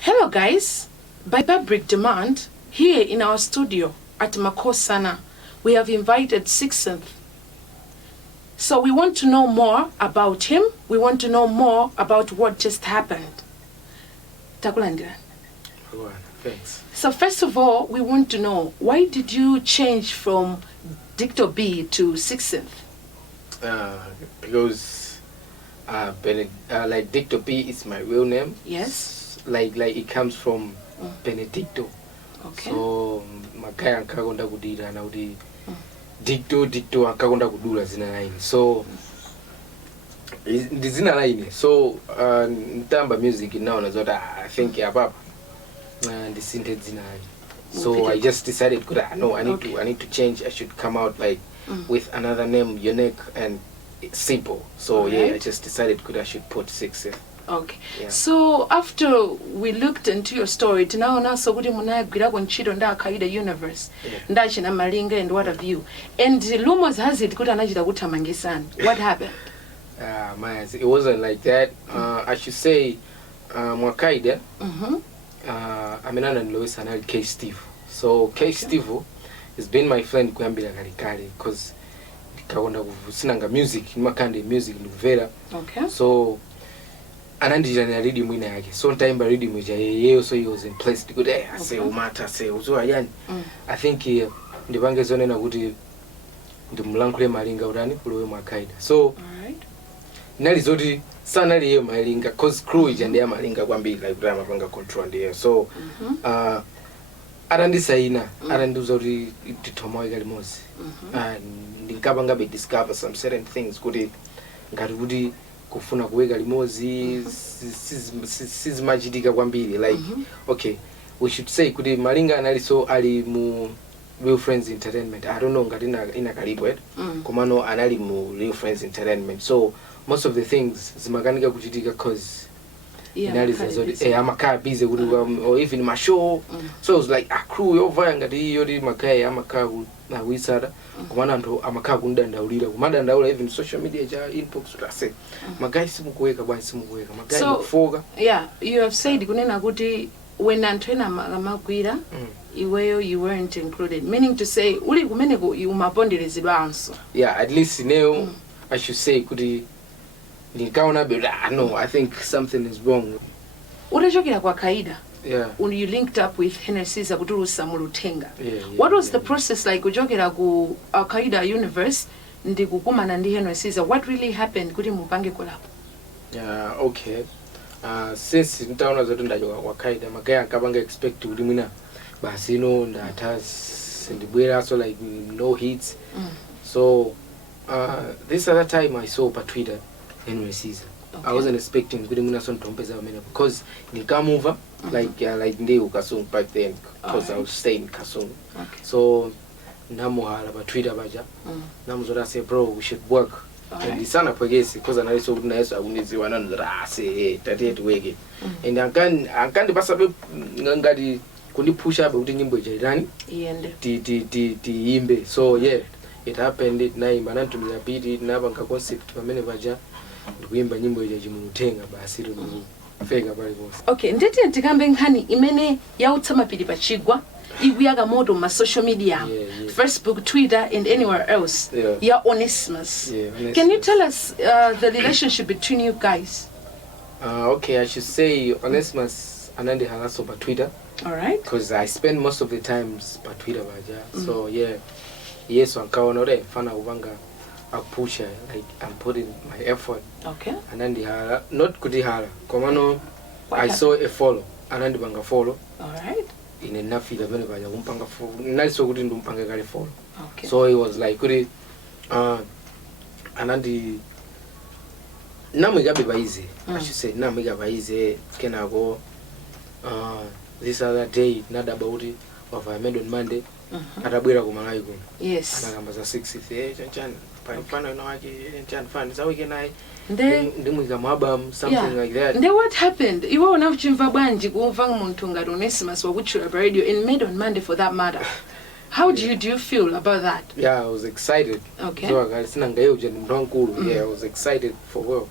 Hello guys, by public demand, here in our studio at Makosana, we have invited 6th. So we want to know more about him. We want to know more about what just happened. Takulandira. Thanks. So first of all, we want to know, why did you change from Dictor B to 6th? Because like Dictor B is my real name. Yes. Like it comes from Benedicto. Okay. So makaya ankagonda kudira na kuti Dicto ankagonda kudula zina line. So ndi zina line. So ntamba music now na zota I think apapa ndi synthetic zina line. So I just decided I need to change. I should come out like with another name, unique and simple. So yeah, I just decided I should put 6th. Okay. Yeah. So after we looked into your story, tunaona so kuti munagwira ntchito nda Akaida Universe. Ndachina malinga and what have you. And rumors has it kuti anachita kuthamangisana. What happened? It wasn't like that. I should say Mwakaida. Amenana Lois and K Steve. So K Steve has been my friend kuyambira kalikali because ndikakonda kusinanga music, nimakande music ndikuvera. Okay. So anandira na rhythm ina yake. So time by rhythm yeye so he was in place to go there. I say umata say uzoa yani. I think ndipange zone na kuti ndimulankule malinga urani kulowe Mwakaida. So nali zoti sana liye malinga cause crew ijande ya malinga kwambiri like drama panga control ndiye. So arandisaina arandiuza kuti titomoe kalimozi. Ndikapanga be discover some certain things kuti ngati kuti kufuna kuweka limozi sizimachitika kwambiri like okay, we should say kuti malinga analiso ali mu Real Friends Entertainment. I don't know ngati ina kalipo komano anali mu Real Friends Entertainment. So most of the things zimakanika kuchitika cause amakaa busy kuti or even my show. So it was like a crew over ngati yoti makaya amakaa na wisada kumana ndo amakaa kundandaulira kumadandaula even social media ja inbox utase magai simukuweka bwana simukuweka magai kufoka. Yeah, you have said kunena kuti when antwena magwira iweyo you weren't included, meaning to say uli kumeneko umaponderezedwanso. Yeah, at least now I should say kuti nikaona no, I think something is wrong. Utachokera kwa Akaida. Yeah. When you linked up with Henry Caesar kutulusa mulutenga. Yeah, what was the process like kuchokera ku Akaida Universe ndi kukumana ndi Henry Caesar? What really happened kuti mupange collab? Yeah, okay. Since ntaona zote ndajoka kwa Akaida makaya akapanga expect kuti mwina basi no ndatas ndibwera so like no hits. So this other time I saw pa Twitter Henry Caesar. I wasn't expecting kuti mwina so ntompeza amene because nikamuva like ndeu Kasung back then because I was staying in Kasung. So namuhala pa Twitter baja namuzora say bro we should work. And sana pwegesi because analiso kuti nayeso akuniziwa nanzora say tatiye tiweke. And ankandi pasabe ngati kundipusha abe kuti nyimbo ijairani ti imbe. So yeah, it happened it naimba nantumira beat nabanga concept pamene baja ndikuimba nyimbo ija chimulutenga basi fega pali bosi. Okay, ndete tikambe nkhani imene yautsama pili pachigwa ikuyaka moto ma social media, Facebook, Twitter and anywhere else. Yeah, onesmus. Can you tell us the relationship between you guys? Okay, I should say onesmus anandi halaso pa Twitter. All right. Because I spend most of the times pa Twitter baja. So yeah, yes wankaona ore fana ubanga apusha like I'm putting my effort. Okay. Anandi hala not kuti hala komano I saw a follow anandi banga follow. All right. In enough ida bene baja kumpanga follow naliso kuti ndumpanga kali follow. Okay. So it was like kuti anandi namwigabe baize. I should say namwiga baize kenako this other day nada about it of I made on Monday. Atabwera kumalayi kuno. Yes. Anakamba za 6th chanchan pano ino wake chanchan fan za weekend nayi ndimwika album something like that. And then what happened? Iwe unachimva bwanji kumva muntu ngati onesmus wakuchula pa radio and made on Monday for that matter. How do you feel about that? Yeah, I was excited. Okay. So I sina ngayo je mndwankulu. Yeah, I was excited for well.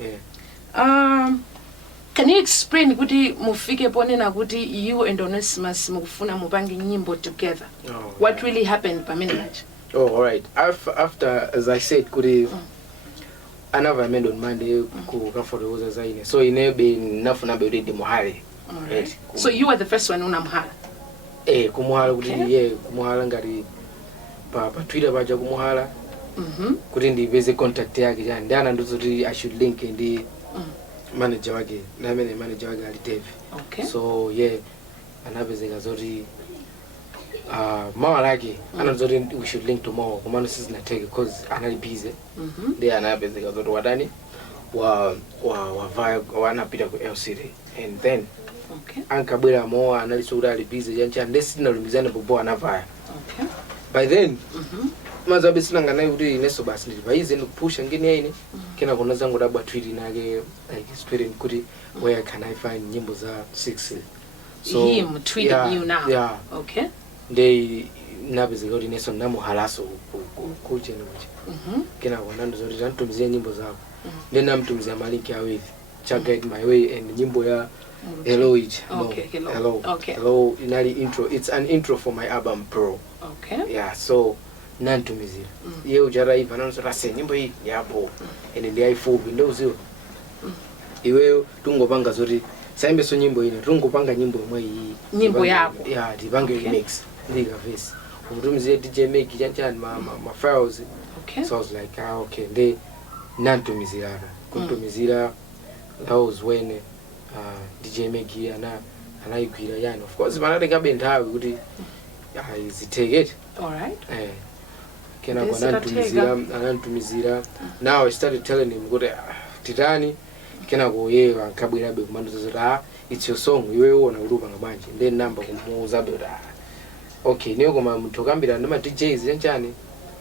Yeah. Can you explain kuti mufike ponena kuti you and Onesmus mukufuna mupange nyimbo together? What really happened pamenepacha? Oh, all right. After, as I said, kuti another amend on Monday ku kaforo was zaine. So inebe nafuna be ready muhale. Alright. So you were the first one unamuhala? Kumuhala kuti kumuhala ngari pa Twitter baja kumuhala. Kuti ndipeze contact yake jani. Ndana ndozoti I should link ndi manager wake. Na mene manager wake ali Dave. Okay. So anapezeka zoti Mawalaki, anazoti we should link tomorrow. Kumano sisi nateke because anali busy. They anapezeka zoti wadani wa anapita ku LCD. And then ankabwera mo analisura ali busy jancha ndesi nalumbizana bobo anavaya. Okay. By then mazabe sinanga nayo kuti ineso basi ndivaize ndikupusha ngini yaine kena kuna zangu dabwa tweet nake like student kuti where can I find nyimbo za 6. So him tweeting you now. Yeah. Okay. They nabezeka kuti neso namuhalaso kuche noje. Kena kuna ndozoti tantumizia nyimbo zako. Then namtumizia malinki awezi. Guide my way and nyimbo ya Hello it. Okay, hello. Okay. Hello inali intro. It's an intro for my album Pro. Okay. Yeah, so nantumizira. Ye ujara iva nanosota se nyimbo hii yapo. And ndi iPhone ndo uzio. Iwe tungopanga zoti saimbe so nyimbo ine tungopanga nyimbo mwe hii. Nyimbo yako. Yeah, dibange remix. Ndiga verse. Umutumizire DJ Make janchani ma files. Okay. So I was like, okay, ndi nantumizira. Kuntumizira. That was when DJ Maggie anaigwira yani. Of course manateka benthawe kuti izitake it. All right. Kena anantumizira. Now I started telling him kuti titani kena koye ankabwira be kumando zozota it's your song iwe wona ulupa ngamanje then number kumuza be okay niyo koma mutokambira ndima DJs yanchani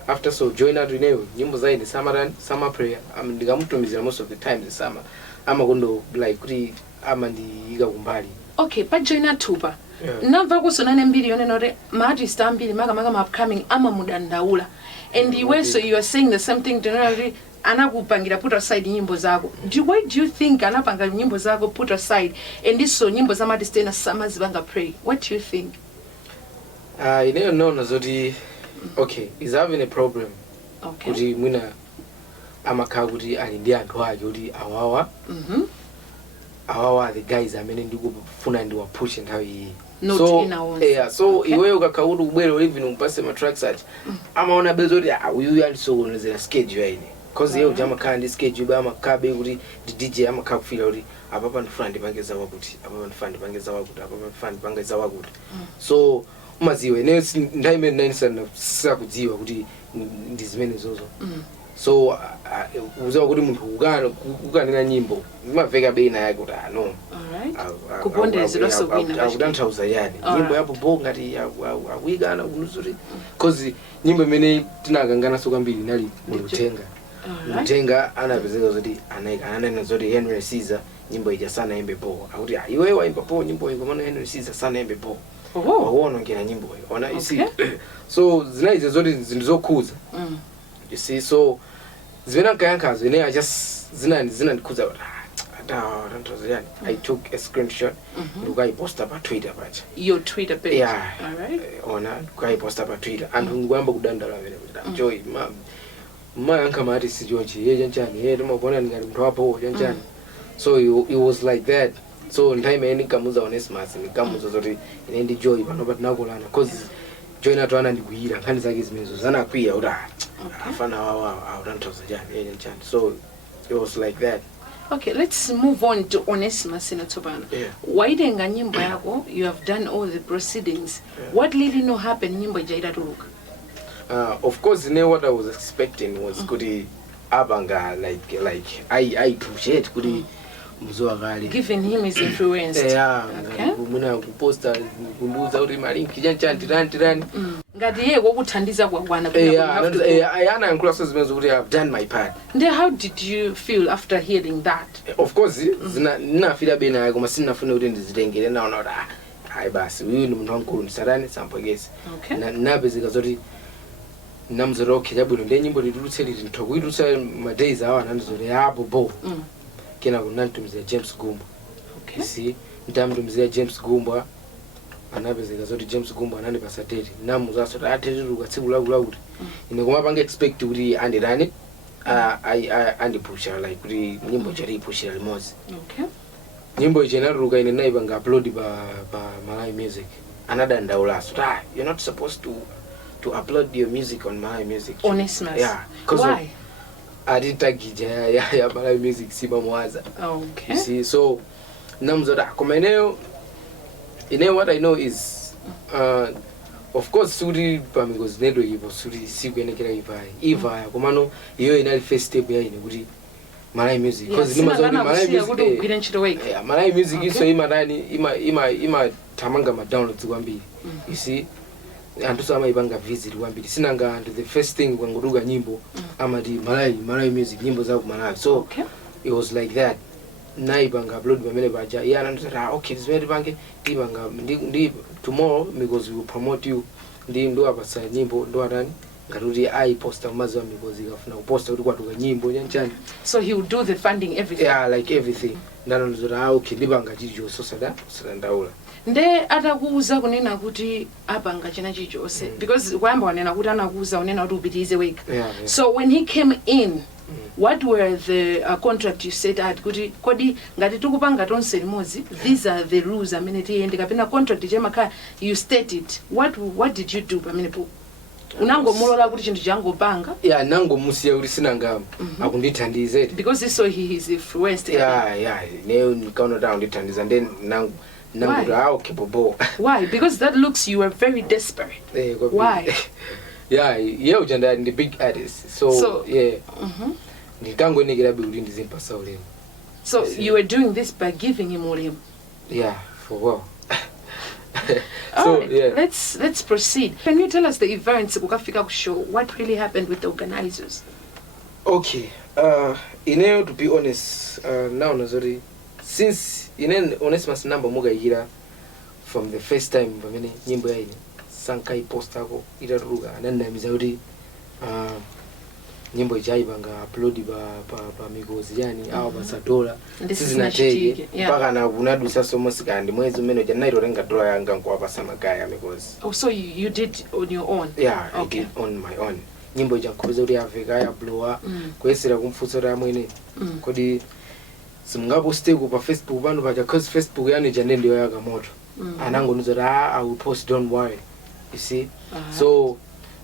after so join out ineyo nyimbo zaine summer prayer ndikamutumizira most of the time the summer ama kondo like kuti ama ndiika kumbali. Okay, pa joina tupa. Namva kusonane mbili yone nore ma artist ambili maka upcoming ama mudandaula. And iwe so you are saying the same thing generally anakupangira put aside nyimbo zako. Why do you think anapanga nyimbo zako put aside and this so nyimbo za artist na sama zibanga pray? What do you think? Ineyo nona zoti okay, is having a problem. Okay. Kuti mwina amaka kuti ali ndi anthu ake kuti awawa the guys amene ndikufuna ndiwapush nthawi iyi. So yeah, so okay. Iweyo kakauti kubwera even umpase ma tracks ati amaona bezo kuti uyu andisokonezera schedule ine cause yeye ujama khala ndi schedule ba amakabe kuti DJ amakha kufila kuti apapa ndifuna ndipangeza wakuti apapa ndifuna ndipangeza wakuti apapa ndifuna ndipangeza wakuti. So umaziwe ne ndaime nanisana sakudziwa kuti ndizimene zozo. So uzawa kuti munthu ukanena nyimbo imaveka beina yake kuti no. Alright. Kubondezera so bwina. Akudanthauza yani. Nyimbo yapo ngati awikana kunuzuri cause nyimbo imene tinakangana so kwambiri nali Lutenga. Lutenga anapezeka zoti ananena zoti Henry Caesar nyimbo ija sana imbe po. Akuti iwe waimba po nyimbo iyo kama Henry Caesar sana imbe po. Waona ngena nyimbo iyo. Ona you see. So zinaize zoti zindizokhuza. You see, so zina kayankazo I just zina ndikuza I took a screenshot ndukai posta pa Twitter pacha. Your Twitter page. Yeah. All right. Ona ndukai posta pa Twitter and ngwamba kudandala vele joy ma yanka mari sijonchi ye janchani ye ndimabona ngari mtu wapo janchani. So it was like that. So time eni kamuza Onesmus nikamuza zoti inendi joy panopa tinakolana cause joy na twana ndikuira nkani zake zimezo zana kwiya ura afana awudanthauza jani ye janchani. So it was like that. Okay, let's move on to Onesmus Sinotobana. Why denga nyimbo yako? You have done all the proceedings. What really no happen nyimbo jaida tuluka? Of course, what I was expecting was kudi abanga like I appreciate kudi mzoa gali. Giving him his influence. Yeah. Okay. Muna kuposta kunduza uri malinki tirani. Ngati yeye kokuthandiza kwakwana. Ayana nkula so zimezo kuti I've done my part. And how did you feel after hearing that? Of course, nina feel bena yako masina funa kuti ndizitengele naona hayi basi uyu ni muntu wankulu ndisarani sampogezi. Okay. Na bezika zoti namzoroke jabulo ndenyimbo lidutse liti ntokuyidutsa ma days awa nanzore yabo bo. Kena kunantumizira James Gumbo. You see, ndamtumizira James Gumba anapezeka zoti James Gumba anandipasa date namuzaso atetiruka tsiku lakula kuti ine koma pange expect kuti andirani andipusha like kuti nyimbo chari ipushira limodzi. Okay. Nyimbo ichenaruka ine naipanga upload pa Malay Music. Anadandaula so you're not supposed to upload your music on Malay Music. Onesmus. Yeah. Why? I didn't tag ya Malay Music siba mwaza. Okay. You see, so namzoda komeneo what I know is of course suri pamigos nedo ivo suri sikuenekera iva komano iyo inali first step ya ine kuti Malay Music because Malay Music iso ima tamanga ma downloads kwambiri. You see, and so amaibanga visit kwambiri sinanga and the first thing kwanguruga nyimbo amati Malay Music nyimbo za Malay. So it was like that. Naibanga upload pamene baja yeah and okay this very bange ibanga ndi tomorrow because we will promote you ndi ndo apasa nyimbo ndo arani ngaruti I posta mazo because ikafuna kuposta kuti kwatuka nyimbo nyanchani. So he would do the funding everything. Yeah, like everything. Ndanozora okay ndibanga chicho so sada ndaula. Nde atakuuza kunena kuti apanga china chichose because kwamba wanena kuti anakuuza unena kuti upitize weka. So when he came in, what were the contract you said at kuti kodi ngati tikupanga tonse limodzi, these are the rules amene tiyende kapena contract chemaka you stated what did you do pamene po unangomulola kuti chinthu changopanga? Yeah, nangomusiya kuti sinanga akundithandize because so he is influenced. Yeah ne nikaona down ndithandiza then okay bobo. Why? Because that looks you are very desperate. Why? Yeah ujanda ndi big artist so yeah ndikangonekera buli ndizimpasa ulemu. So you were doing this by giving him ulemu? Yeah, for well. So right, yeah, let's proceed. Can you tell us the events kukafika show? What really happened with the organizers? Okay, to be honest, now nazori since onesmus number mugaira from the first time pamene nyimbo ya ine sankai posta ko itaruka anandamiza kuti nyimbo ichaibanga upload pa migozi yani awa basadola sizinateke mpaka na kunadusa somo sikandi mwezi umene janairo renga dola yanga kwa pasama gaya migozi. Oh, so you did on your own? Yeah, okay. I did on my own. Nyimbo ichakubiza kuti Africa ya blower kwesera kumfutso ya mwene kodi simungabo stake pa Facebook banu baja cause Facebook yani jane ndio yaga moto anango nuzora I will post, don't worry, you see. So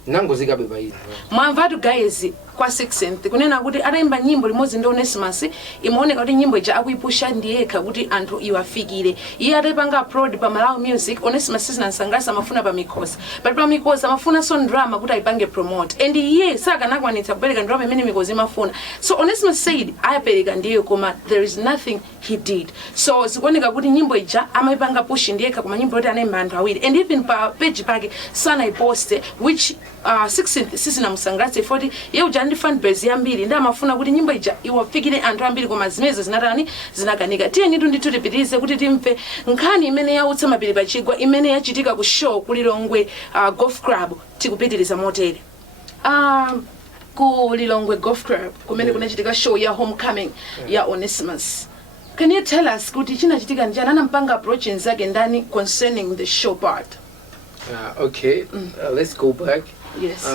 nango zikabeba hizi mwamvatu guys kwa 6th kunena kuti ataimba nyimbo limodzi ndi Onesmus imaoneka kuti nyimbo ija akuipusha ndiyekha kuti anthu iwafikire iye ataipanga upload pa Malawi Music. Onesmus sinasangasa mafuna pa Mikosi but pa Mikosi amafuna son drama kuti aipange promote and iye sakanakwanitsa kupereka drama imene Mikosi imafuna. So Onesmus said ayapereka ndiye koma there is nothing he did. So zikuoneka kuti nyimbo ija amaipanga push ndiyekha koma nyimbo yoti anaimba anthu awiri and even pa page pake sana iposte which 6th sisinamusangalatse foti ye uja ndi fan base yambiri ndi amafuna kuti nyimbo ija iwafikire anthu ambiri koma zimenezo zinakanika. Tiyeni tipitirize kuti timve nkhani imene yautsa mapiri pachigwa imene yachitika ku show ku Lilongwe Golf Club. Tikupitiriza motere ku Lilongwe Golf Club kumene kunachitika show ya homecoming ya Onesmus. Can you tell us kuti chinachitika njani anampanga approach nzake ndani concerning the show part? Okay, let's go back. Yes.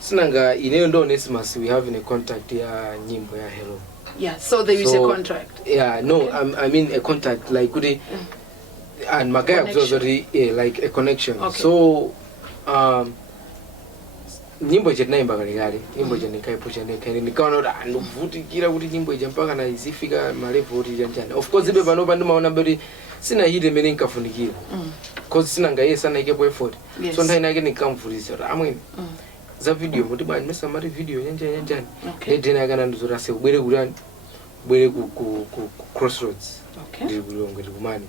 Sinanga ineyo ndo Onesmus we have a contact ya nyimbo ya Hello. Yeah, so there is a contract. Yeah, no, okay. I mean a contact like kuti and magaya observatory like a connection. Okay. So nyimbo ije naimba kale nyimbo ije nikaipusha nikaona ndovutikira kuti nyimbo ije mpaka na izifika malevel oti janjani. Of course ibe panopa ndimaona mberi sina hide mene nkafunikira cause sinanga yesa na ikepo effort. So ndaina yake nikamvurisa amweni za video muti bani mesa mari video yanjani ndena kana ndizora se ubere ku crossroads. Okay. Kumani.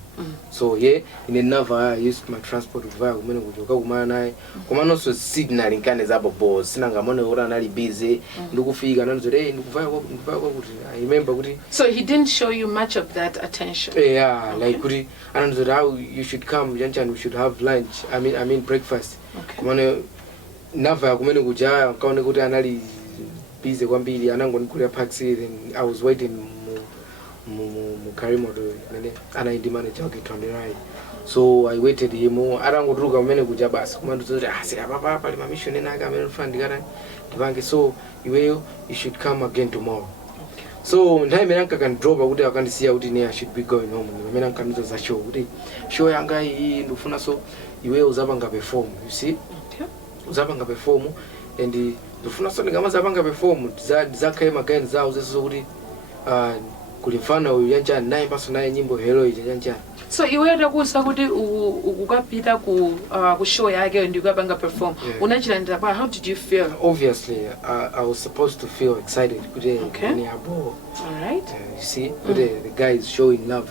So yeah, in another I used my transport via kumene kuchoka kumana naye komano so signal nkane zabo boss sinanga mone ora nali busy ndikufika nanzore ndikuvaya kuti I remember kuti. So he didn't show you much of that attention? Yeah, okay. Like kuti ananzore how you should come janjani we should have lunch I mean breakfast. Okay. Kumane nava kumene kuja kaone kuti anali busy kwambiri anango ndikulia taxi then I was waiting mukarimoto nene anaindi manager wake Tonderai. So I waited him arangoturuka kumene kuja basi kumanduzoti sika papa pali mamishoni naka amene ufandikana ndipange so iweyo you should come again tomorrow. So nthawi imene ankakandropa kuti akandisiya kuti I should be going home imene ankandiza za show kuti show yanga iyi ndifuna so iweyo uzapanga perform, you see, uzapanga perform and ndifuna so ndikamazapanga perform zakhaima again zawo zeso kuti kulifana uyu yanjani naye paso naye nyimbo hero ije yanjani. So iwe takusa kuti ukapita ku show yake ndi ukapanga perform unachilandira pa how did you feel? Obviously I was supposed to feel excited kuti ni abo. All right. You see the guy is showing love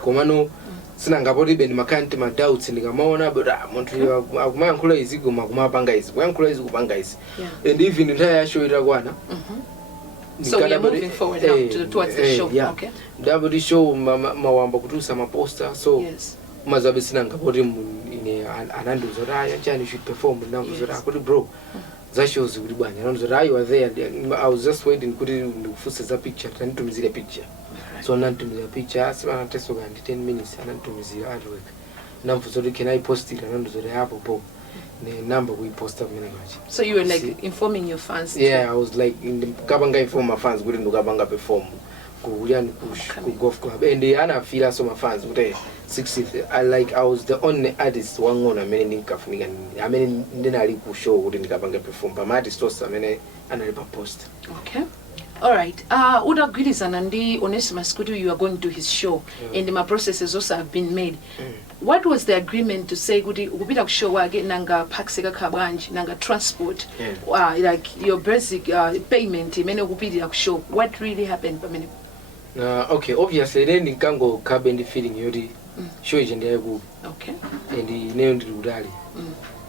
komano sina ngapoti bend makanti ma doubts ndikamaona but muntu akumayankhula izigo makumapanga izi kuyankhula izi kupanga izi and even nthawi ya show itakwana. So we are moving forward now towards the show. Yeah. Okay. Double show mawamba kutusa ma poster so mazabe sina ngapoti ine ananduzo raya chani should perform now zora kuti bro za shows kuti bwana ananduzo raya you were there. I was just waiting kuti ndifuse za picture tanitumizile picture. So nantumizile picture sima teso kandi 10 minutes anantumizile artwork namfuzo can I post it ananduzo raya hapo po the number we posted minimum. So you were like informing your fans? Yeah, I was like in the Kabanga inform my fans going to Kabanga perform. Go golf club and the Anna feel so my fans would 60th. I was the only artist one on a many Kafnigan. I mean then I show wouldn't Kabanga perform, but my artist was a many and post. Okay. All right. Uda Gilizan and the Onesmus Kudu, you are going to his show, and my processes also have been made. What was the agreement to say Gudi ubida show again nanga paksega kabanj nanga transport like your basic payment many ubida show? What really happened? Okay, obviously then the kango cabin feeling yodi show agenda go. Okay. And the name udali.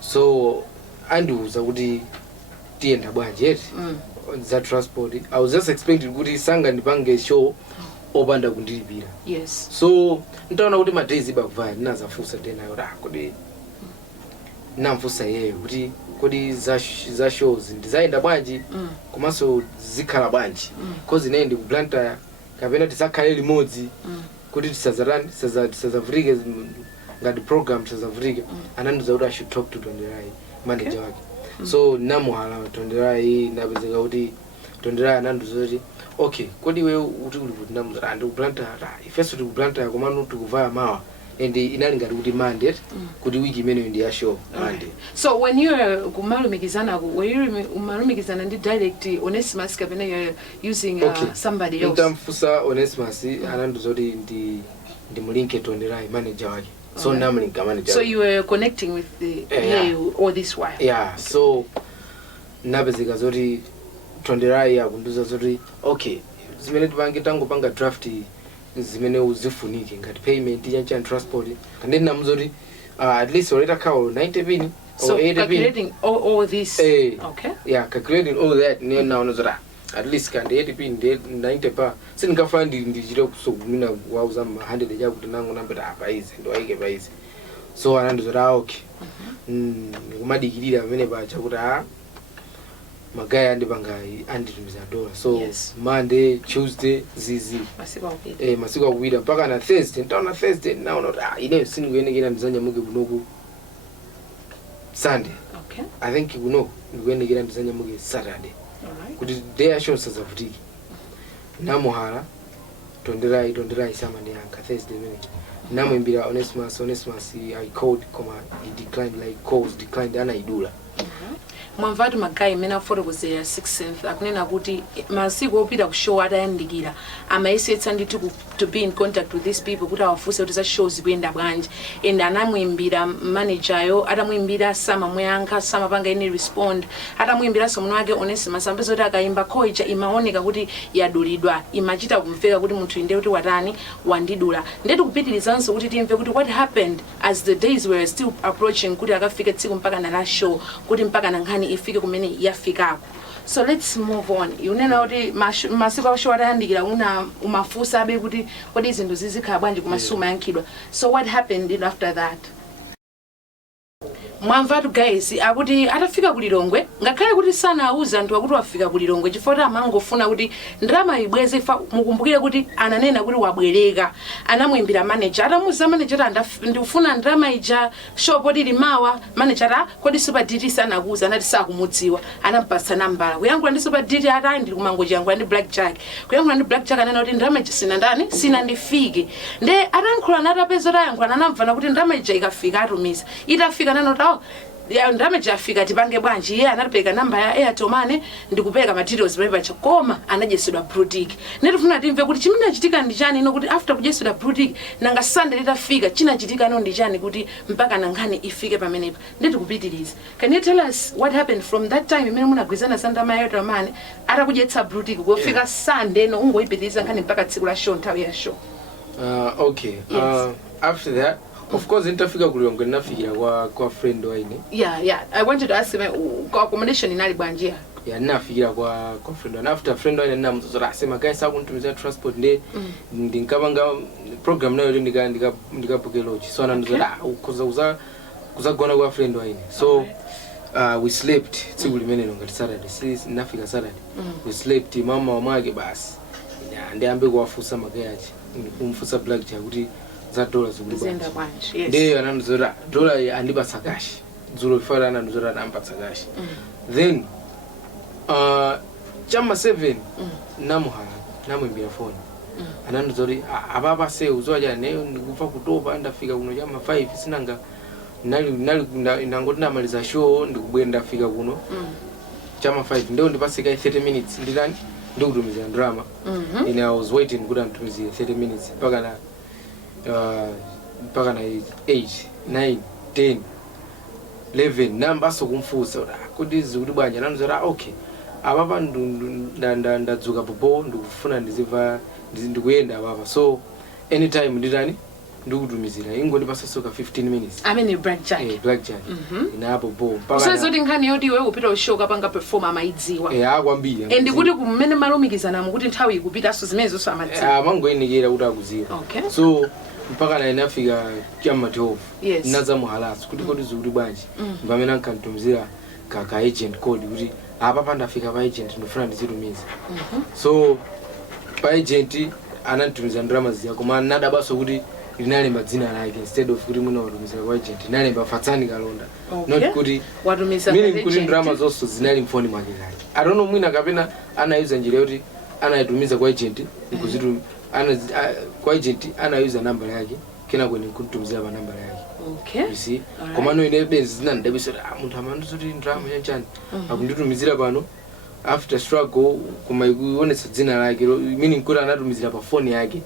So Andu zawudi tienda budget. That transport. I was just expecting good sanga ndipange show obanda kundilibira. Yes. So ntaona kuti ma days bakuvaya naza fusa tena yora kodi namfusa yeye kuti kodi za shows ndizaenda bwanji komanso zikhala bwanji cause ine ndi kuplanta kapena tisakhale limodzi kuti tisazavurike ngati program tisazavurike anandiza kuti I should talk to Tonderai manager wake. So namuhala Tonderai ndapezeka kuti Tonderai anandiza kuti okay kodi wewe uti uli kuti namuzara ndikuplanta ifeso tikuplanta komano tikuvaya mawa and inali ngati kuti mandate kuti wiki imene ndi ya show Monday. So when you kumalumikizana were you umalumikizana ndi direct Onesmus kapena you're using somebody else? Ntamfusa Onesmus anandiza kuti ndi mulinke Tonderai manager wake. So namulinka manager. So you were connecting with the or this wire? Yeah. So napezeka zoti Tonderai akunduza zoti okay zimene tipange tango panga draft zimene uzifunike ngati payment yancha transport kandi namuzoti at least already call 90 pin or 80 pin. So calculating all this. Okay. Yeah, calculating all that now nozora at least kandi 80 pin 90 pa singafandi ndichira kusogumina wauza 100 ja kuti nangu nambeta apa izi ndo aike pa izi. So anandozora okay kumadikirira amene bacha kuti magaya andipanga anditumiza dola. So Monday, Tuesday zizi masiku akuwira mpaka na Thursday ntaona Thursday naona ine sinikuyenekera ndizanya muke kunoku Sunday. Okay. I think kuno ndikuyenekera ndizanya muke Saturday. Alright. Kuti day show sazavutiki namuhala Tonderai sama ndi anka Thursday mene namuimbira Onesmus I called he declined like calls declined ana idula. Mwamvatu magai mena foro kuzera 6th akunena kuti masiku opita ku show atayandikira amayesetsa ndi to be in contact with these people kuti awafuse kuti za shows kuyenda bwanji and anamuimbira manager yo atamuimbira sama mweyanka sama panga ini respond atamuimbira somuno wake Onesmus ambezo kuti akaimba koja imaoneka kuti yadulidwa imachita kumveka kuti munthu inde kuti watani wandidula ndetu kupitirizanso kuti timve kuti what happened as the days were still approaching kuti akafika tsiku mpaka na last show kuti mpaka na nkhani ifike kumene yafikako. So let's move on. Unena kuti masiku asho atayandikira umafusa abe kuti kodi izinto zizikhala bwanji kumasuma yankidwa. So what happened after that? mwamvatu guys akuti atafika kulilongwe ngakhale kuti sana auza anthu akuti wafika kulilongwe chifukwa amangofuna kuti ndrama ibweze mukumbukire kuti ananena kuti wabwereka anamwimbira manager atamuza manager ndifuna ndrama ija shop oti limawa manager kodi SuperDT sana akuza anati sakumudziwa anampatsa nambala kuyankhula ndi SuperDT ati ndili kumangoji yangu ndi BlakJak kuyankhula ndi BlakJak anena kuti ndrama sina ndani sina ndifike nde atankhula natapeza tayankhula anamvana kuti ndrama ija ikafika atumiza itafika nanota ya ndrama jafika tipange bwanji yeye anapeka namba ya Airtel ndikupeka materials pale pacha koma anajesedwa boutique netifuna timve kuti chimene chitika ndi chani ino kuti after kujesedwa boutique nanga Sunday litafika chinachitika no ndi chani kuti mpaka nangani ifike pamenepa ndeti kupitiriza. Can you tell us what happened from that time imene munagwizana sandama ya Airtel atakujetsa boutique kufika Sunday no ungoipitiriza ngani mpaka tsiku la show nthawi ya show? Okay. After that of course intafika kulilongwe nafikira kwa friend waine. Yeah, I wanted to ask him accommodation inali bwanjia. Yeah, nafikira kwa friend waine. After friend waine namuzora asema guys akuntumizira transport ndinkabanga program nayo ndikabuke lodge. So ananduzora kuzagona kwa friend waine. So we slept tsiku limene ngati Saturday. Nafika Saturday. We slept mama wamake basi. Ndiambe kuwafusa magayachi. Kumfusa BlakJak kuti za dollars zenda bwanji. Yes. Ndio ananuzora dollar andibasa cash. Zulo fara ananuzora anambasa cash. Then chama 7 namuimbira phone. Ananuzori ababa se uzoja neyo ndikufa kutopa ndafika kuno chama 5 sinanga nangoti namaliza show ndikubwera ndafika kuno. Chama 5 ndio ndipasika 30 minutes ndilani ndikutumiza drama. And I was waiting kuti antumize 30 minutes mpaka na 8, 9, 10, 11 namba sokumfusa kuti zikuti bwanja nanzora okay ababa ndadzuka popo ndikufuna ndiziva ndikuyenda ababa so anytime nditani ndikutumizira ingoni pasasoka 15 minutes BlakJak BlakJak inapo po mpaka so zoti nkhani yoti wewe upita ushow kapanga perform amaidziwa akwambira and kuti kumene malumikizana kuti nthawi ikupita aso zimenezo so amadziwa mangoyenekera kuti akuziwa so mpaka na inafika chama 12 naza muhalaso kuti kodi zikuti bwanji pamene ankantumizira ka agent code kuti apa pandafika pa agent ndofuna ndizitumiza so pa agent anantumiza drama ziya koma nadabaso kuti linalemba dzina lake instead of kuti mwina watumiza kwa agent linalemba Fatsani Kalonda not kuti watumiza meaning kuti drama zonse zinali mfoni mwake kale I don't know mwina kapena anayuza njira yoti anayitumiza kwa agent ikuzitu kwa agent anayuza namba yake kena kwenye kuntumizira pa namba yake you see koma no evidence zina ndabisa munthu amanduzoti drama yanchani akunditumizira pano after struggle kuma ikuonesa dzina lake meaning kuti anatumizira pa phone yake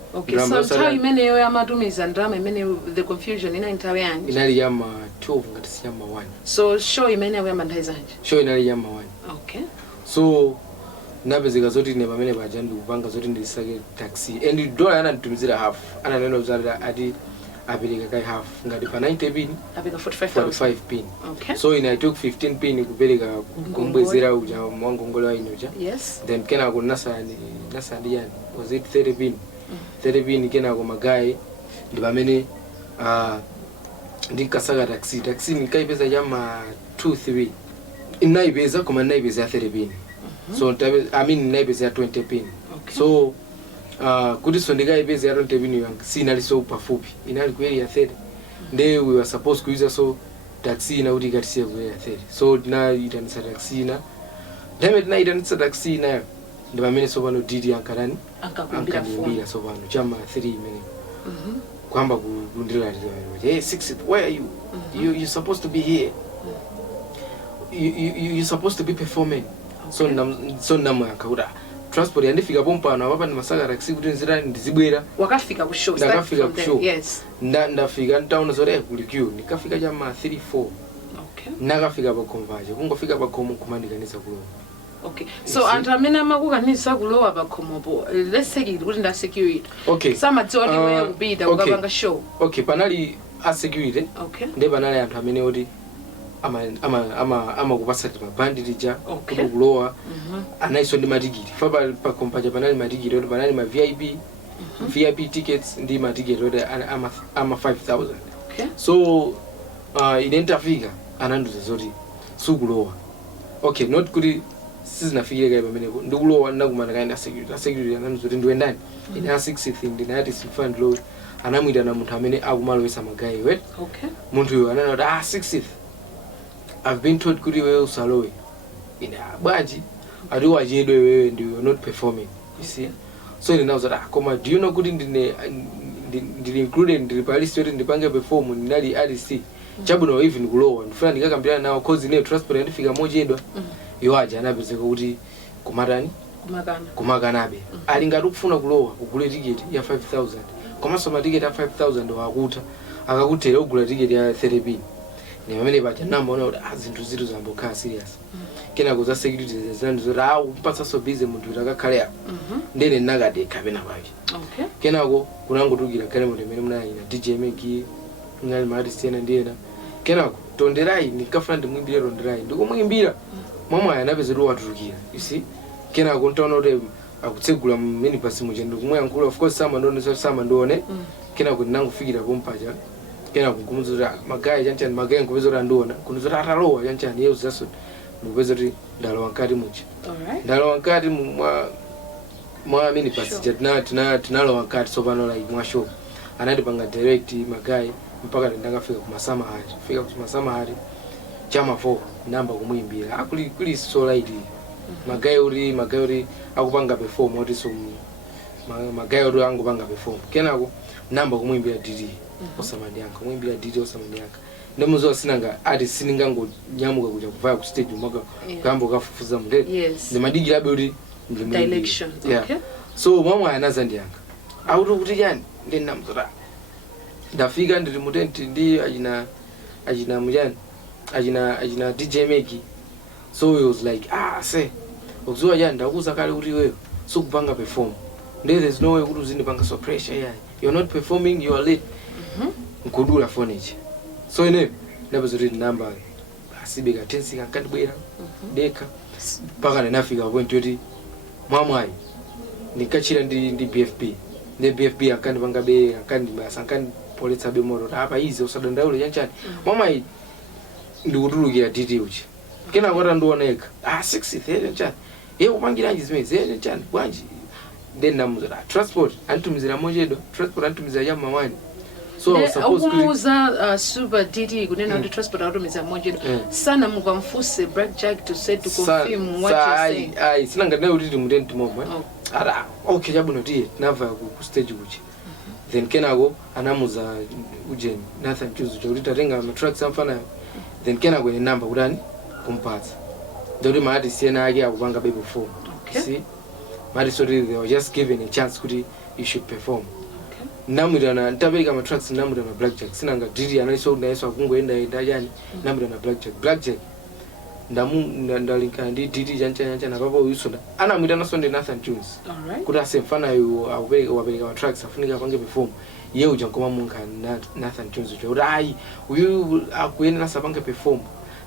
so nthawi imeneyo yamatumiza drama imene the confusion ina nthawi yanji inali yama 12 ngati si yama 1 so show imeneyo yamandhaizanje show inali yama 1 so napezeka zoti ne pamene paja ndikupanga zoti ndisake taxi and dollar ananditumizira half ananena kuti ati apereka kai half ngati pa 90 pin apeka 45 pin so I took 15 pin kupereka kumbwezera uja mwangongolo waino uja then kena ko nasandi yani was it 30 pin 30 pin kena ko magai ndi pamene ndikasaka taxi nikaipeza jama 2-3 inaipeza koma inaipeza 30 pin so I mean inaipeza 20 pin so kuti so ndikaipeza 20 pin yangu sinali so pafupi inali kweli ya 30 nde we were supposed to use so taxi na kuti ikatisiya kweli ya 30 so tinaitanisa taxi na ndame tinaitanisa taxi na ndi pamene so pano Didi ankalani ankandimbira so pano chama 3 imene kwamba kundila hey 6 where are you you supposed to be here you supposed to be performing so namu yakauda transport yandifika pompano ababa ndi masaka taxi kuti nzira ndizibwera wakafika ku show ndakafika ku show ndafika ntaona zore kuli queue nikafika chama 3-4 nakafika pa converge kungofika pa khomo kumandikanisa kulowa so anthu amene amakukanisa kulowa pa khomopo let's take it kuti nda security samadziwa ndi wewe ubida ukapanga show panali a security ndi panali anthu amene oti ama kupasa mabandit ja kulowa anaiso ndi matikiti pa kompaja panali matikiti oti panali ma VIP tickets ndi matikiti oti ama 5,000 so identafika ananduza zoti sukulowa. Okay, not kuti sizinafikire kai pamenepo ndikulowa ndakumana kaenda security ananduza kuti ndiwendani ina 6th ndinati sifuna ndilowe. Anamwita na munthu amene akumalowesa magayi wet. Okay. Munthu uyo ananoti 6th I've been told kuti wewe usalowe. Ina bwanji ati wachedwe wewe and you're not performing, you see. So ine nawo zati koma do you know kuti ndili included ndili pa list yoti ndipange perform ndinali RC chabwino even kulowa ndifuna ndikakambirana nawo cause ine transport ndifika mochedwa. Iwo aja anapezeka kuti kumakanabe ali ngati ukufuna kulowa ugule ticket ya 5,000 komanso matiketi a 5,000 wakuta akakutera ugula ticket ya 30p. Ni pamene paja namba ona kuti zinthu zitu zambokhala serious. Kenako za security zazizoti kupatsa so busy munthu kuti akakhale apo ndene nakadekha pena pavi. Okay. Kenako kunangotukira galimoto imene munali na DJ Megi ngali maartist ena ndiyena. Kenako tonderai ndikafuna ndimwimbire tonderai ndikumwimbira momwe anapezera watulukira, you see. Kenako ntaona kuti akutsegula mmene pasi muje ndikumwayankhula, of course sama ndone. Kenako ndinangofikira pompaja. Kenako kumuzura magayi chanchani magayi nkupezera ndona kunuzura atalowa chanchani yeyo zaso ndikupeza kuti ndalowa nkati mucha. Alright. Ndalowa nkati mwa mini pasi tinalowa nkati sopano like mwa show anatipanga direct magayi mpaka ndangafika kumasama hari. Fika kumasama hari chama 4 namba kumwimbira akuli so light. Magayi uri akupanga perform oti so magayi uri angupanga perform. Kenako namba kumwimbira DD osamandiyanka kumwimbira DD osamandiyanka. Nemuzo sinanga ati siningango nyamuka kuja kuvaya ku stage umaka kambo kafufuza mudede. Yes. Ndimadigi labe uri direction. Yeah. Okay. So mama anazandiyanka auto kuti yani ndinamzora ndafika ndiri mutenti ndi ajina mujani ajina DJ Megi. So he was like say ukuzuwa yani ndakuza kale kuti wewe sukupanga perform. There's no way kuti uzindipanga so pressure yani. You're not performing, you are late. Nkudula furniture. So ine ndabazuri namba asibeka tensi kankandibwera deka paka ndinafika point yoti mwamwayi ndikachira ndi BFP. Ndi BFP akandipanga be akandibasa akandipoletsa be moto apa izi usadandaule chanchani. Mwamwayi ndikutulukira DD uchi. Kena kwata ndioneka 6th chanchani. Upangiranji zimene chanchani bwanji. Then namuzira transport antumizira mojedo transport antumizira ya mamani. So I was supposed to SuperDT kunena kuti transport automisa mojedo sana mukamfuse BlakJak to say to confirm what you're saying. Sinanga nayo kuti mutenti momwe. Ara okay chabwino tiye nava ku stage kuchi. Then kenako anamuza ujeni Nathan Chuzu kuti tatenga ma tracks amfana. Then kenako ine namba kudani kumpatsa. Ndoti maati siena ake akupanga baby form. See? Mari sorry they were just given a chance kuti you should perform. Namudana ntabeka ma tracks namudana BlakJak sinanga DD anaiso akungoenda yani namudana BlakJak ndalinka ndi DD chancha na baba uyusonda anamudana sonde Nathan Jones. Alright. Kuti asemfana yu awabeka ma tracks afunika pange perform ye uja nkoma munka Nathan Jones uja uyu akuenda nasapange perform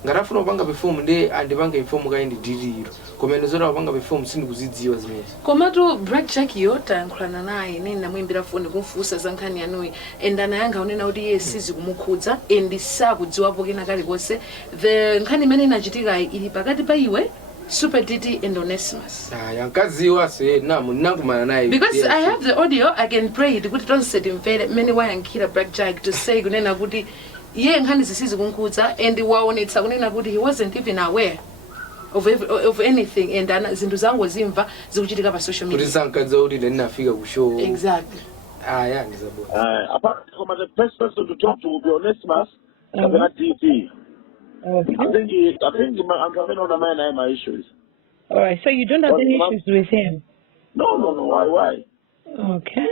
ngarafuna upanga perform nde andipanga inform kaindi DD iro komene zora upanga perform sindikuzidziwa zimene komatu BlakJak yota yankhulana naye nene namwimbira foni kumfusa zankhani yanuyi endana yanga unena kuti iye sizi kumukhudza and sakudziwapo kena kalikonse the nkhani imene inachitika ili pakati pa iwe SuperDT and onesmus. Yankaziwa se nakumana naye because I have the audio I can play it kuti tonse timvere mmene wayankhira BlakJak to say kunena kuti ye nkhani zisizi kunkhudza and waonetsa kunena kuti he wasn't even aware of anything and zinthu zangu zimva zikuchitika pa social media. Kuti sankadza kuti ndinafika ku show. Exactly. Yeah, ndizabona. Apart from the best person to talk to will be onesmus and DT. Okay. I think I'm coming on my issues. All right. So you don't have any issues with him? No. Why? Okay.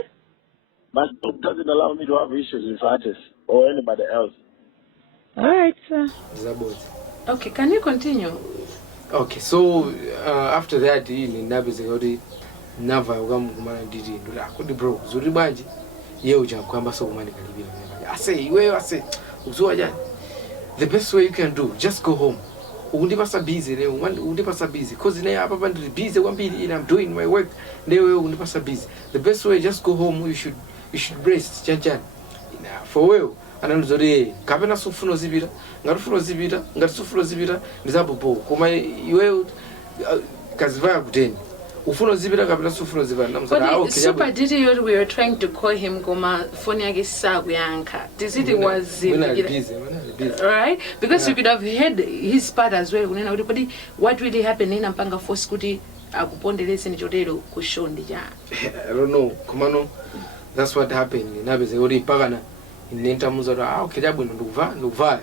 My book doesn't allow me to have issues with artists or anybody else. All right, sir. Okay, can you continue? Okay, so after that, in Nabizagodi, Nava, Gamana DD, Rakudi bro, Zuri Banji, Yoja, Kwamba money can live. I say, the best way you can do, just go home. Undipasa busy, because they are busy, I'm doing my work, they will undipasa busy. The best way, just go home, you should rest, Chan. For well. anandizoti kapena sufuna zipita ngati ufuna zipita ngati sufuna zipita ndizapopo koma iwe kazivaya kuteni ufuna zipita kapena sufuna zipita but SuperDT we were trying to call him koma phone yake sakuyankha diziti was right because you could have heard his part as well kunena kuti what really happened ina mpanga force kuti akupondelese nichotero ku show ndija I don't know komano that's what happened nabeze uri pagana inenta muzoro okay jabwino ndikuva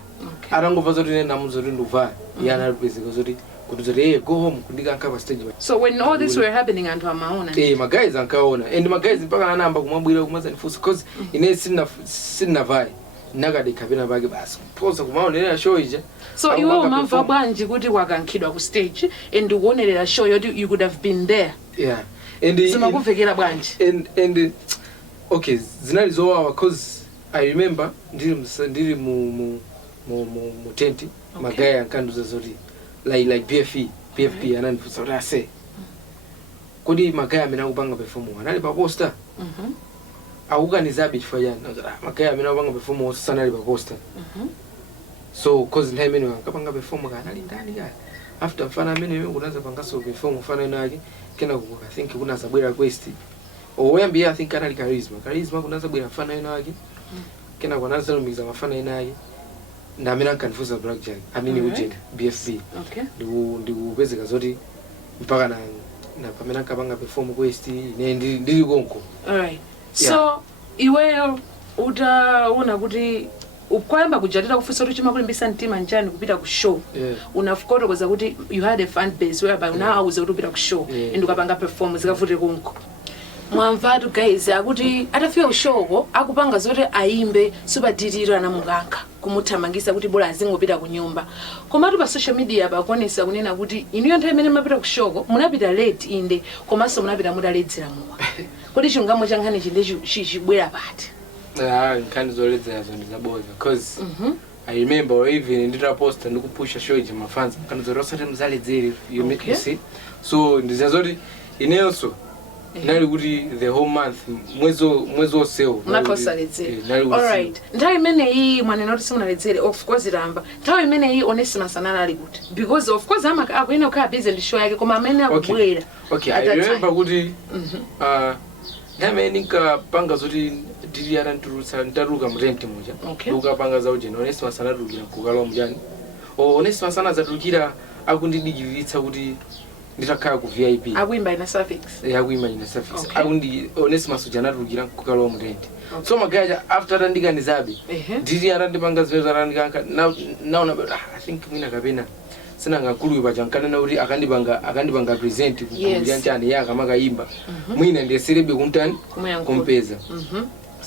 arangova zoti nenda muzoro ndikuva yana rupezeka zoti kuti go home kundika nkapa stage. So when all this were happening and amaona my guys ankaona and my guys mpaka namba kumabwira kumaza nifuso cause ine sina vai nakade kapena bage basi poza kumaona ina show ija. So iwe umamva bwanji kuti wakankhidwa ku stage and uonerera show you could have been there. Yeah. And simakuvekera bwanji and okay zinali zowawa cause I remember ndiri mu tent magaya ankanduza zoti like PFP ananifusa kuti ase kodi magaya amene kupanga perform anali pa poster akukanizabe chifukwa chani magaya amene kupanga perform sanali pa poster so cause nthawi imene akapanga perform kanali ndani kaya after mfana amene kunaza pangaso perform mfana inake kena I think kunaza bwera request oyambia I think anali charisma kunaza bwera mfana inake kena kunaza lumiza mafana inake na amene ankanifusa BlakJak amene ujenda BFB ndikupezeka zoti mpaka na pamene ankapanga perform quest ine ndili konko. Alright. So iweyo utaona kuti ukwamba kujatira kufusa kuti chimakulimbisa mtima njani kupita ku show unafukotokoza kuti you had a fan base whereby now auze kuti upita ku show and ukapanga perform zikavute konko mwamvatu guys akuti atafika ushoko akupanga zoti aimbe SuperDT anamukankha kumuthamangisa kuti bola azingopita ku nyumba komatu pa social media bakonesa kunena kuti iniyo nthawi imene mapita ku shoko munapita late inde komanso munapita mutaledzera muwa kodi chungamo chankhani chinde chibwera pati nkhani zoledzera zo ndizaboza because I remember even nditaposta ndikupusha show iji mafans nkhani zorosati mzaledzere you see so ndizazoti inenso nali kuti the whole month mwezo seo nakosaledzere. Alright nthawi imene iyi mwanena kuti simunaledzere of course iramba nthawi imene iyi onesmus anali kuti because of course akuena kukhala busy ndi show yake koma amene akubwera okay I remember kuti nthawi nikapanga zoti ndili anantulutsa ntaruka mu rent muja ndikapanga za ujeni onesmus anadukira kukalowa mujani onesmus anazadukira akundidikiriritsa kuti nditakhala ku VIP akuimba ina suffix akuimba ina suffix akundi onesmus janadukira kukalowa mu rent so magaya after andikanizabe ndili anandipanga zvezo arandikanka naona I think mina kapena sina ngakulu bajankana kuti akandibanga present kumujantani yaka makaimba mwina ndiyeserebe kuntani kumpeza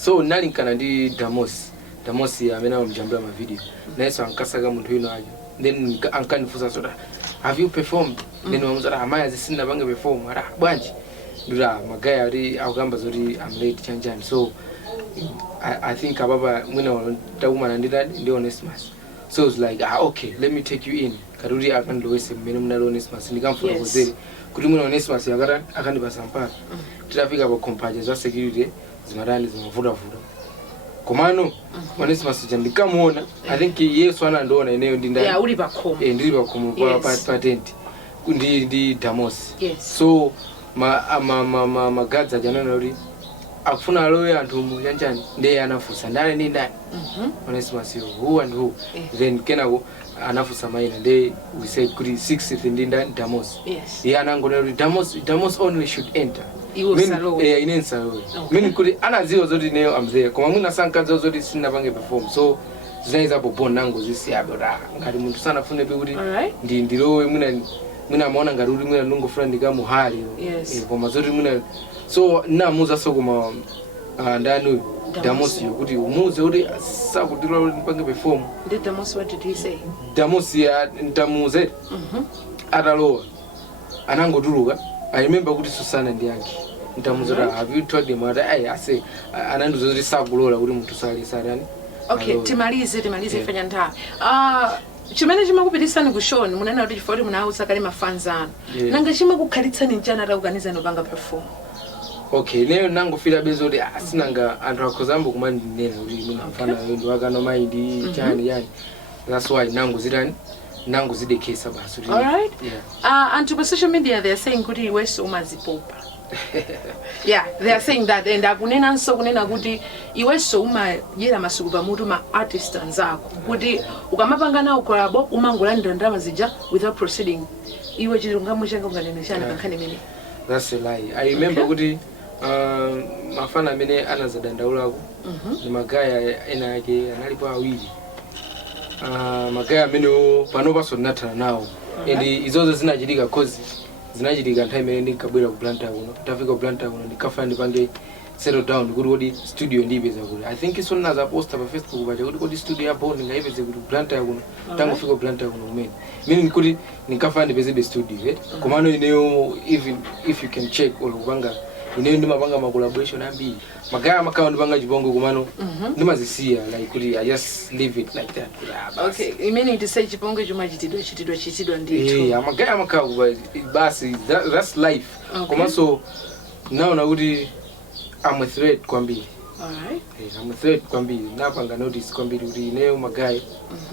so nalinkana ndi Damos amene amjambula ma video nayeso ankasaka munthu ino aje then ankanifusa soda have you performed then wamuzara amaya zisina bange perform ara bwanji ndura magaya ari akugamba zoti I'm late chanjani so I think ababa mwina takumana ndi onesmus so it's like okay let me take you in karuri akandowese mmene muna onesmus ndikamfuna kozeri kuti mwina onesmus yakara akandibasa mpaka titafika pa compages za security zimarani zimavuta komano onesmus jandikamuona I think yesu anandoona ineyo ndindani uli pakhomo ndili pakhomo pa patent ndi Damos so magadza janana uri akufuna alowe anthu mujanjani ndiye anafusa ndani ndi ndani onesmus who and who then kenako anafusa maina ndiye we said kuti 6th ndi ndani Damos anangonera kuti Damos only should enter inensa mini kuti anaziwa zoti neyo amzee koma mwina sankadzo zoti sinapange perform so zinaiza popona nango zisiyabe ngati munthu sanafune pe kuti ndilowe mwina amaona ngati kuti mwina ndingofuna ndikamuhali koma zoti mwina so namuza so koma ndani Damos kuti umuze kuti sakutira kuti ndipange perform ndi Damos what did he say Damos ntamuze atalowa anangotuluka I remember kuti Susana ndiyangi ntamuzora have you told him that I say ananduzo zoti sakulola kuti munthu salisarani okay timalize fanya nthawi chimene chimakupitisani ku show munena kuti chifukwa kuti munausa kale mafans anu nanga chimakukhalitsani njani atakuganiza nopanga perform Okay, leo nangu fila bezodi asinanga anthu akhozambo kumandinena kuti munafana ndo akano mind chani yani. That's why nangu zidani nangu zidekesa basu. All right. Yeah. And to social media they're saying kuti iwe so mazipopa. Yeah, they are saying that and akunena nso kunena kuti iwe so yera masuku pamutu ma artist anzako. Kuti ukamapanga nawo collabo umangolandira ndalama zija without proceeding. Iwe chilungamo changa unganena chani kankhani mene. That's a lie. I remember kuti mafana amene anazadandaula ku ni magaya ena yake analipo awiri. Magaya amene pano paso natana nawo. And izozo zinachitika cause zinachitika nthawi imene ndikabwera ku Blantyre kuno. Tafika ku Blantyre kuno ndikafa ndipange settle down kuti kodi studio ndipeza kuti. I think iso naza posta pa Facebook pacha kuti kodi studio yapo ndingayipeze kuti Blantyre kuno. Tangu fika ku Blantyre kuno kumene. Meaning kuti ndikafa ndipeze studio, komano ineyo even if you can check or kupanga ineyo ndimapanga ma collaboration ambiri. Magaya makawa ndipanga chibongo komano ndimazisiya like kuti I just leave it like that. Okay, meaning to say chibongo chitidwa ndithu. Yeah, magaya makawa basi that's life. Komanso now na kuti I'm a threat kwambiri. All right. I'm a threat kwambiri. Napanga notice kwambiri kuti ineyo magaya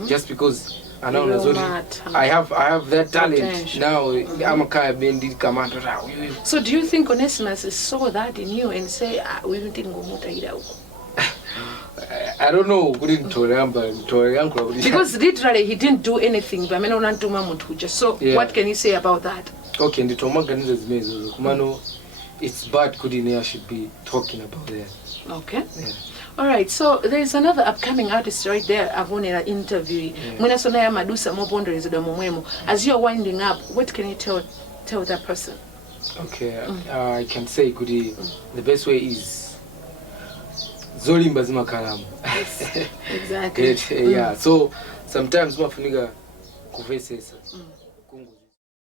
just because I have that talent potential. Now I'm a kind of bandit commander. So do you think Onesmus saw that in you and say we don't think I don't know, because literally he didn't do anything. So what can you say about that? Okay, it's bad Kudinea should be talking about that. Okay. Yeah. All right, so there is another upcoming artist right there. I've won an interview. As you're winding up, what can you tell that person? Okay, I can say Kudi, the best way is Zolimba zima kalamu. Yes, exactly. Yeah, so sometimes mafunika kuvesesa.